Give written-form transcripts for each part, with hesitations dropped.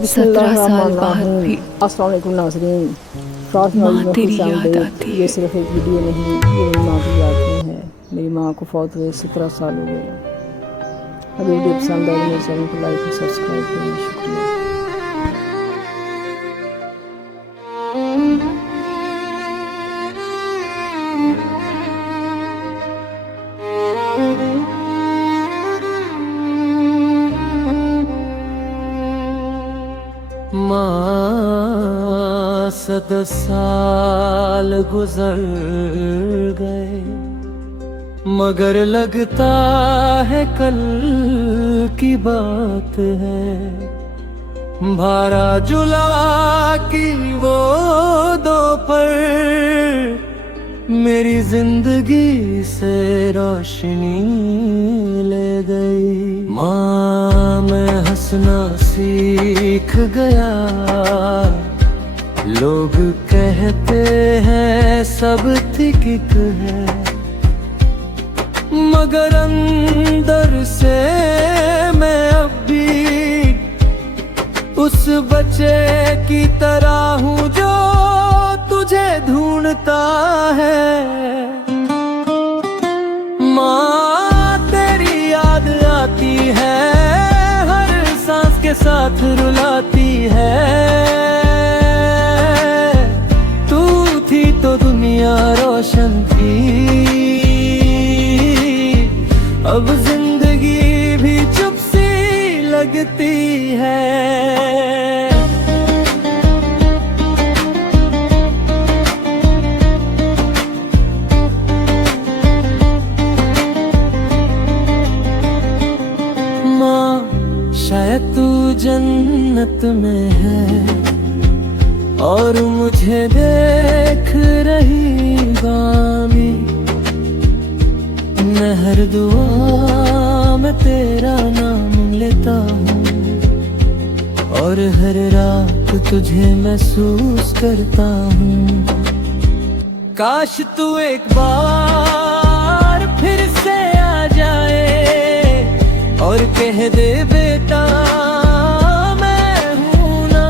17 साल बाद भी अस्सलाम वालेकुम नाज़रीन। माँ तेरी याद आती ये है। सिर्फ एक वीडियो नहीं, ये मेरी माँ की याद में है। मेरी माँ को फौत हुए 17 साल हो गए। अगर वीडियो पसंद आए तो मेरे चैनल को लाइक और सब्सक्राइब करें। शुक्रिया। माँ 10 साल गुजर गए, मगर लगता है कल की बात है। 12 जुलाई की वो दोपहर मेरी जिंदगी से रोशनी ले गई। माँ मैं हंसना सीख गया, लोग कहते हैं सब ठीक है, मगर अंदर से मैं अब भी उस बच्चे की तरह हूँ जो तुझे ढूंढता है। माँ तेरी याद आती है, हर सांस के साथ रुलाती है। तू थी तो दुनिया रोशन थी, अब जिंदगी भी चुप सी लगती है। माँ शायद तू जन्नत में है और मुझे देख रही गामी। मैं हर दुआ में तेरा नाम लेता हूँ और हर रात तुझे महसूस करता हूँ। काश तू एक बार फिर से आ जाए और कह दे बेटा मैं हूँ ना।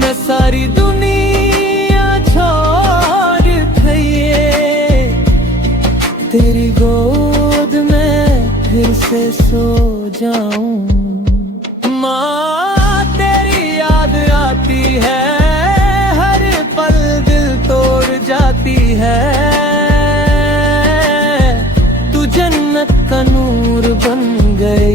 मैं सारी दुनिया छोड़ खइए तेरी गोद में फिर से सो जाऊं। माँ तेरी याद आती है, हर पल दिल तोड़ जाती है। तू जन्नत का नूर बन गई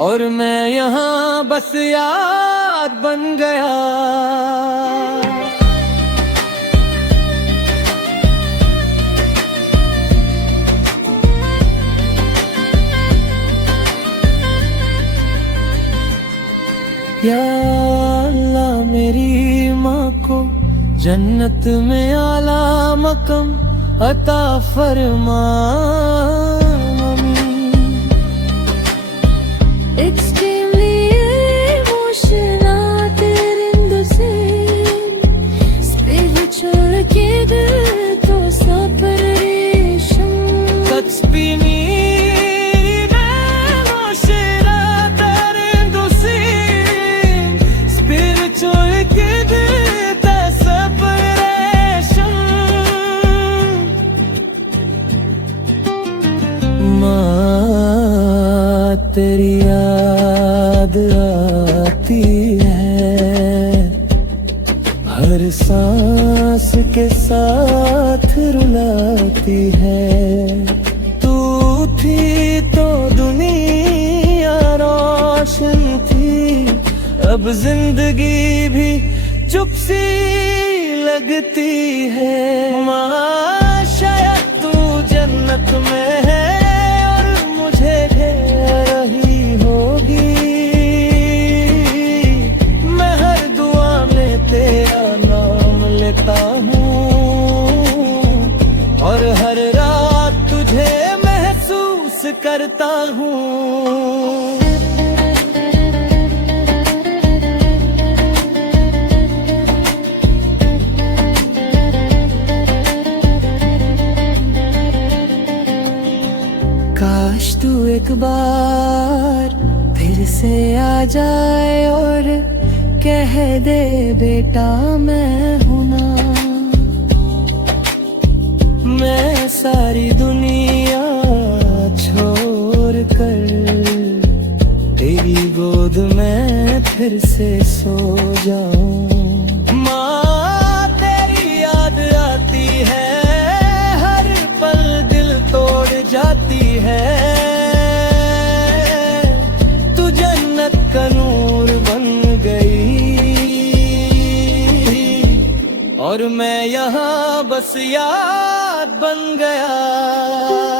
और मैं यहाँ बस याद बन गया। या अल्लाह मेरी माँ को जन्नत में आला मक़ाम अता फरमा। Extremely emotional, तेरे इंदु से spiritual kid तो separation. Touch me तेरी याद आती है, हर सांस के साथ रुलाती है। तू थी तो दुनिया रोशन थी, अब जिंदगी भी चुप सी लगती है। माँ शायद तू जन्नत में है और हर रात तुझे महसूस करता हूँ। एक बार फिर से आ जाए और कह दे बेटा मैं हूं ना। मैं सारी दुनिया छोड़ कर तेरी गोद में फिर से सो जाऊं। माँ तेरी याद आती है, हर पल दिल तोड़ जाती है। तू जन्नत का नूर बन गई और मैं यहाँ बस याद बन गया।